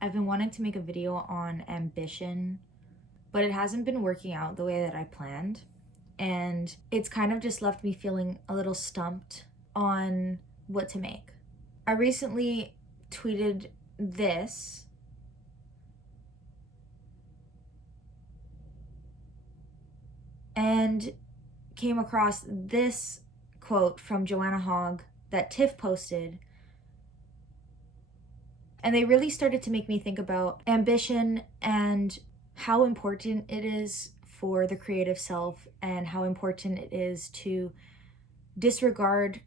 I've been wanting to make a video on ambition, but it hasn't been working out the way that I planned. And it's kind of just left me feeling a little stumped on what to make. I recently tweeted this. And came across this quote from Joanna Hogg that Tiff posted. And they really started to make me think about ambition and how important it is for the creative self and how important it is to disregard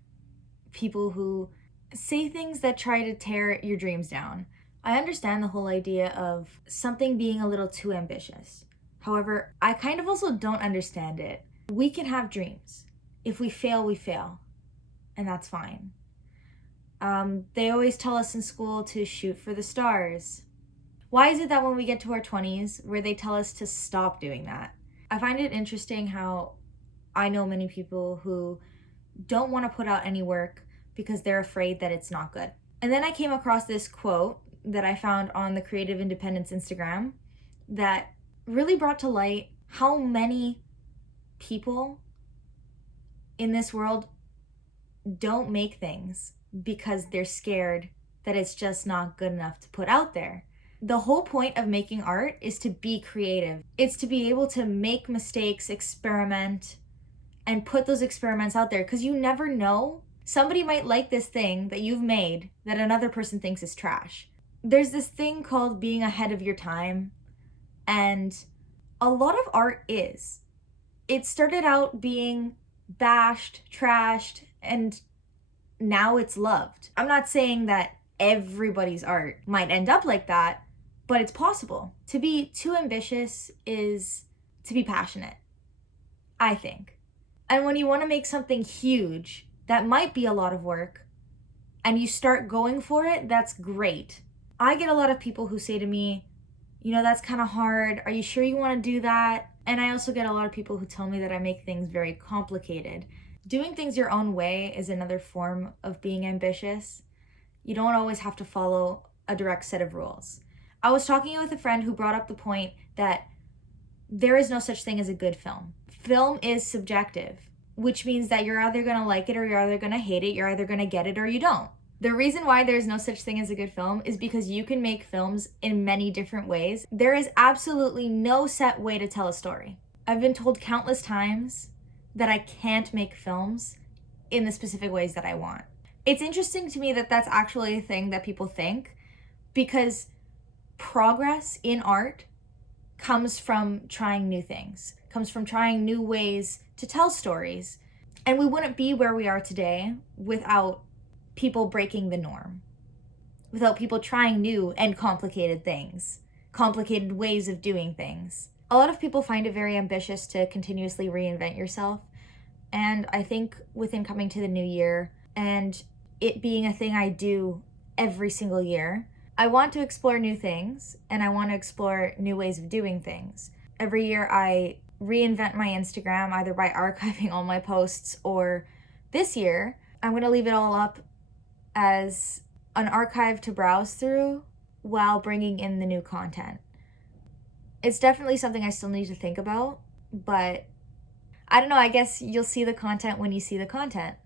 people who say things that try to tear your dreams down. I understand the whole idea of something being a little too ambitious. However, I kind of also don't understand it. We can have dreams. If we fail, we fail. And that's fine. They always tell us in school to shoot for the stars. Why is it that when we get to our 20s, where they tell us to stop doing that? I find it interesting how I know many people who don't want to put out any work because they're afraid that it's not good. And then I came across this quote that I found on the Creative Independence Instagram that really brought to light how many people in this world don't make things because they're scared that it's just not good enough to put out there. The whole point of making art is to be creative. It's to be able to make mistakes, experiment, and put those experiments out there, because you never know. Somebody might like this thing that you've made that another person thinks is trash. There's this thing called being ahead of your time, and a lot of art is. It started out being bashed, trashed, and now it's loved. I'm not saying that everybody's art might end up like that, but it's possible. To be too ambitious is to be passionate, I think. And when you want to make something huge, that might be a lot of work, and you start going for it, that's great. I get a lot of people who say to me, that's kind of hard. Are you sure you want to do that? And I also get a lot of people who tell me that I make things very complicated. Doing things your own way is another form of being ambitious. You don't always have to follow a direct set of rules. I was talking with a friend who brought up the point that there is no such thing as a good film. Film is subjective, which means that you're either going to like it or you're either going to hate it. You're either going to get it or you don't. The reason why there's no such thing as a good film is because you can make films in many different ways. There is absolutely no set way to tell a story. I've been told countless times that I can't make films in the specific ways that I want. It's interesting to me that that's actually a thing that people think, because progress in art comes from trying new things, comes from trying new ways to tell stories. And we wouldn't be where we are today without people breaking the norm, without people trying new and complicated things, complicated ways of doing things. A lot of people find it very ambitious to continuously reinvent yourself. And I think within coming to the new year and it being a thing I do every single year, I want to explore new things and I want to explore new ways of doing things. Every year I reinvent my Instagram, either by archiving all my posts, or this year I'm going to leave it all up as an archive to browse through while bringing in the new content. It's definitely something I still need to think about, but I don't know, I guess you'll see the content when you see the content.